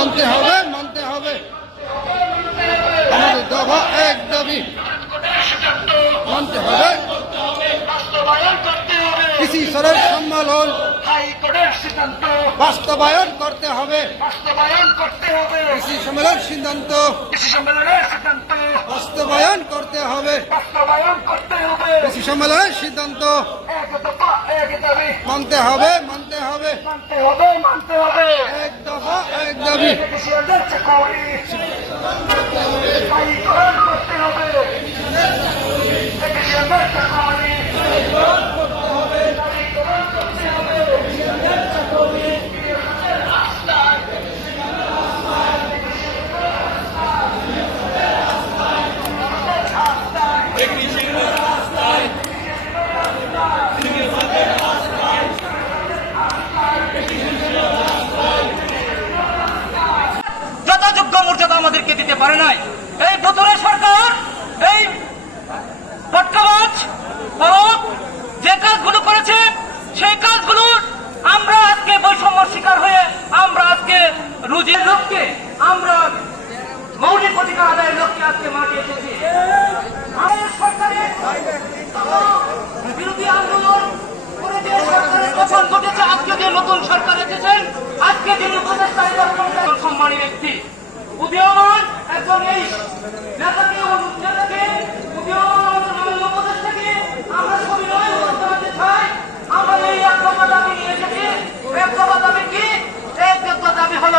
মানতে হবে মানতে হবে। আমাদের দফা এক দাবি। মানতে হবে। বাস্তবায়ন করতে হবে কৃষি সরের সম্মেলন হাইকোর্টের বাস্তবায়ন করতে হবে। কৃষি সম্মেলন সিদ্ধান্ত। বাস্তবায়ন করতে হবে। কৃষি সম্মেলনের সিদ্ধান্ত। দাবি মানতে হবে মানতে হবে। মানতে হবে মানতে হবে। এক করতে হবে কৃষিদের চাকরি যথাযোগ্য মর্যাদা আমাদেরকে দিতে পারে নাই এই বছরের সরকার এই পট্টবাজ পরক যে কাজগুলো করেছে সেই কাজগুলোর আমরা আজকে বৈষম্য শিকার হয়ে আমরা আজকে রুজির লোককে, আমরা মৌলিক অধিকার আদায়ের লক্ষ্যে আজকে মাঠে এসেছি। আমাদের বিরোধী আন্দোলন ঘটেছে আজকে যে নতুন সরকার এসেছেন, আজকে যিনি উপদেষ্টা সম্মানী ব্যক্তি, উদীয়মান একজন এই নেতাকে ও নেতাকে উদীয়মান আমাদের মাননীয় উপদেষ্টাকে আমরা সবিনয় অনুরোধ জানাতে চাই আমরা এই এক দফা দাবি নিয়ে এসেছি এক দফা দাবি কি এক দফা দাবি হলো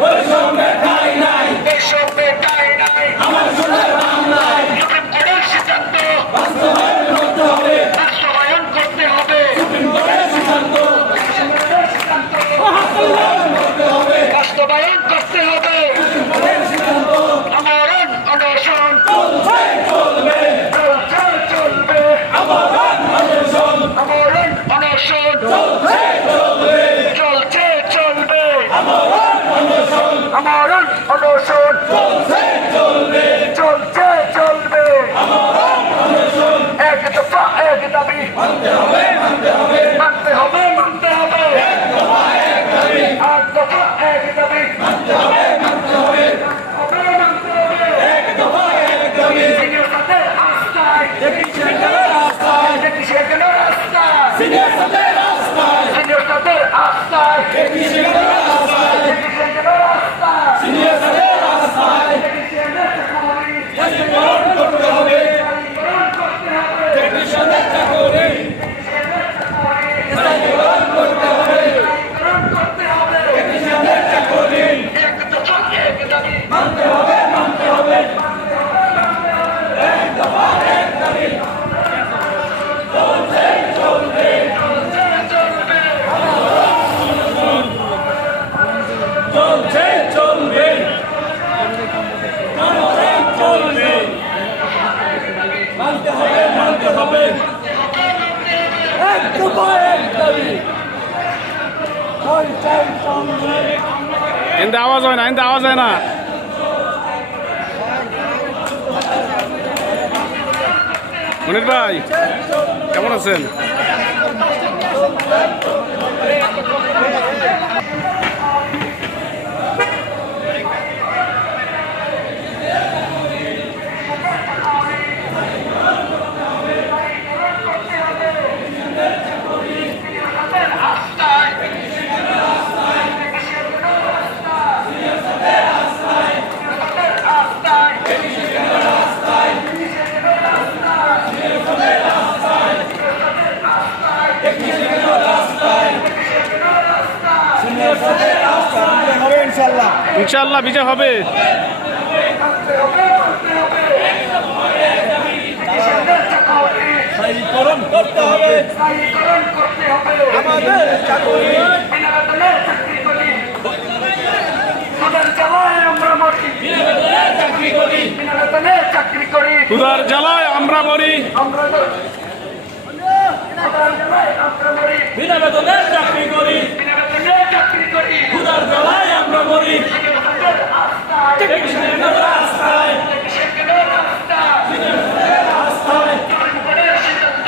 বাংলা বৈষম্যে ঠাঁই নাই। সুপ্রিম কোর্টের ভোট এতে আওয়াজ হয় না এতে আওয়াজ হয় না। মনির ভাই কেমন আছেন? ইনশাল্লাহ বিজয় হবে। করতে আমাদের চাকরি। সুদের জ্বালায় আমরা মরি। আমরা বিনা বেতনে চাকরি করি বিনা বেতনে চাকরি করি ক্ষুধার জ্বালায় আমরা মরি চিকিৎসকদের আস্থায় চিকিৎসকের রাস্তায় চিকিৎসকের আস্থায় হাইকোর্টের সিদ্ধান্ত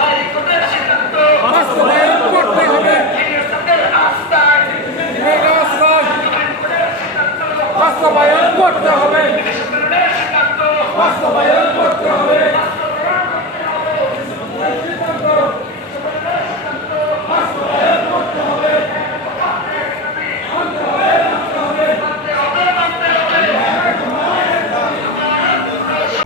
হাইকোর্টের সিদ্ধান্ত চিকিৎসকের আস্থায় বাস্তবায়ন করতে হবে চিকিৎসকের সিদ্ধান্ত বাস্তবায়ন করতে হবে